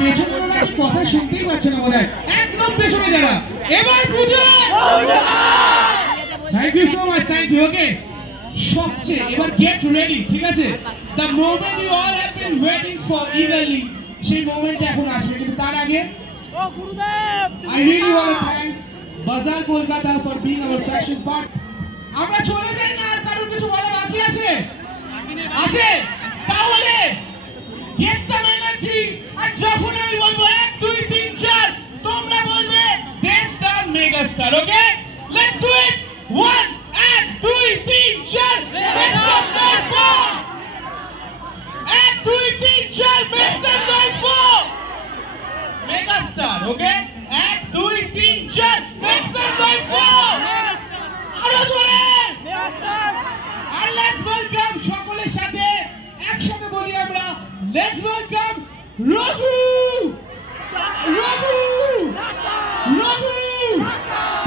পেছনে ওরা কি কথা শুনতেই পাচ্ছে না বোধহয়, একদম পেছনে যারা। এবার বুঝে thank you so much, thank you. Okay, সবচেয়ে এবার গেট রেডি, ঠিক আছে? The moment you all have been waiting for eagerly, সেই মোমেন্টটা এখন আসবে। কিন্তু তার আগে I really want to thank Bazaar Kolkata for being our fashion part. আমরা চলে যাই না, আর কারোর কিছু বলা বাকি আছে? আছে? তাহলে get some energy, আর যখন আমি বলবো 1 2 3 4 তোমরা বলবে this the mega star. Okay, let's do it. 1 and 2 3 4 make some noise for 1 2 3 4 make some noise for mega star. Okay, 1 2 3 4 make some noise for আরো জোরে mega star. R let's welcome সকলের সাথে একসাথে বলি আমরা, let's welcome Raghu. Raghu, Raghu,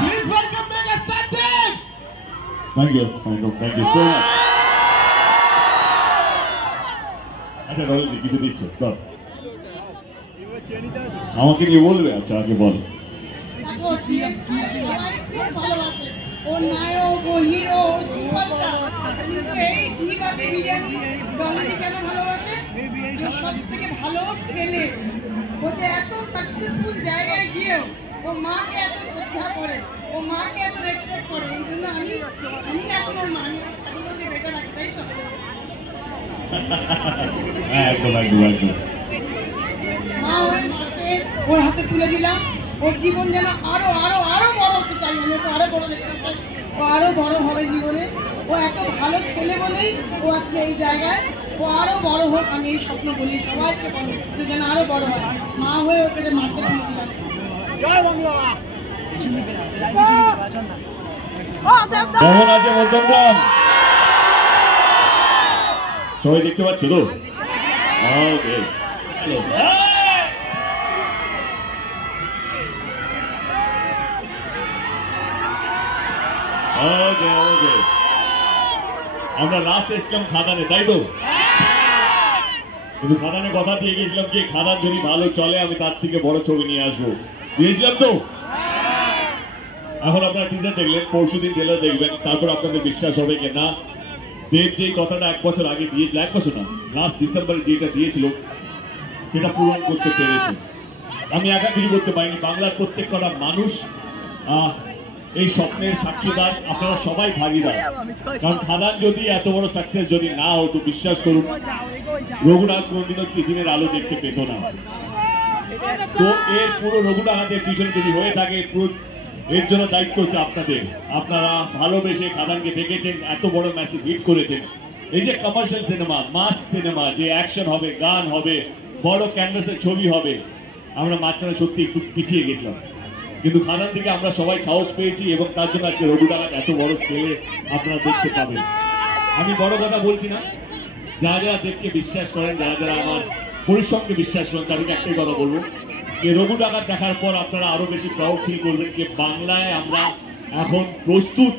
please welcome mega star Dev. Thank you so much. আচ্ছা বল, কিছু দিচ্ছ তো আমাকে নিয়ে বলবে? আচ্ছা আগে বল। ও নায়ক, ও হিরো, ও সুপারস্টার, কিন্তু এই কিভাবে বিরিয়ানি ডলিকে কেন ভালোবাসে? যে সব থেকে ভালো ছেলে, ও যে এত সাকসেসফুল জায়গায় গিয়েও ও মাকে এত শ্রদ্ধা করে, ও মাকে এত রেসপেক্ট করে। এই জন্য আমি এখন ওর মান ওকে বেটার রাখি, তাই তো? একদম। মা ওর হাতে তুলে দিলাম। ওর জীবন যেন আরো আরো আরো বড় হতে চাই, আমি ওকে আরো বড় দেখতে চাই। ও আরো বড় হবে জীবনে। ও এত ভালো ছেলে বলেই ও আজকে এই জায়গায়। ও আরো বড় হোক, আমি এই স্বপ্ন বলি সবাইকে, বলো যে যেন আরো বড় হয়। মা হয়ে ওকে মাঠে তুলে দিলাম। কেমন আছে মধ্যমগ্রাম? সবাই দেখতে পাচ্ছ তো? ওকে, আমরা লাস্ট এসেছিলাম খাদানে, তাই তো? কিন্তু খাদানে কথা দিয়ে গেছিলাম কি খাদান যদি ভালো চলে আমি তার থেকে বড় ছবি নিয়ে আসবো, দিয়েছিলাম তো? এখন আপনারা টিজার দেখলেন, পরশুদিন ট্রেলার দেখবেন, তারপর আপনাদের বিশ্বাস হবে যে না, দেব যে কথাটা 1 বছর আগে দিয়েছিল, 1 বছর না, লাস্ট ডিসেম্বরে যেটা দিয়েছিল সেটা পূরণ করতে পেরেছে। আমি একা কিছু করতে পারিনি, বাংলার প্রত্যেকটা মানুষ এই স্বপ্নের সাক্ষীদার, আপনারা সবাই ভাগিদার। কারণ খাদান যদি এত বড় সাকসেস যদি না হতো, বিশ্বাস করুন রঘুনাথ কোনদিনও দিনের আলো দেখতে পেত না। তো এর পুরো রঘুনাথের পিছনে যদি হয়ে থাকে, পুরো এর জন্য দায়িত্ব হচ্ছে আপনাদের। আপনারা ভালোবেসে খাদানকে দেখেছেন, এত বড় ম্যাসেজ হিট করেছেন। এই যে কমার্শিয়াল সিনেমা, মাস সিনেমা, যে অ্যাকশন হবে, গান হবে, বড় ক্যানভাসের ছবি হবে, আমরা মাঝখানে সত্যি একটু পিছিয়ে গেছিলাম। কিন্তু খাদান থেকে আমরা সবাই সাহস পেয়েছি এবং তার জন্য আজকে রঘুনাথ এত বড় স্কেলে আপনারা দেখতে পাবেন। আমি বড় কথা বলছি না, যারা যারা দেবকে বিশ্বাস করেন, যারা যারা আমার পরিশ্রমকে বিশ্বাস করেন, তাদেরকে একটাই কথা বলবো, এই রঘুনাথ দেখার পর আপনারা আরো বেশি প্রাউড ফিল করবেন যে বাংলায় আমরা এখন প্রস্তুত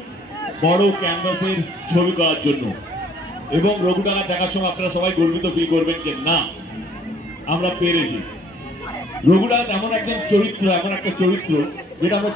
বড় ক্যানভাসের ছবি করার জন্য। এবং রঘুনাথ দেখার সময় আপনারা সবাই গর্বিত ফিল করবেন যে না, আমরা পেরেছি। রঘুনাথ এমন একজন চরিত্র, এমন একটা চরিত্র যেটা আমরা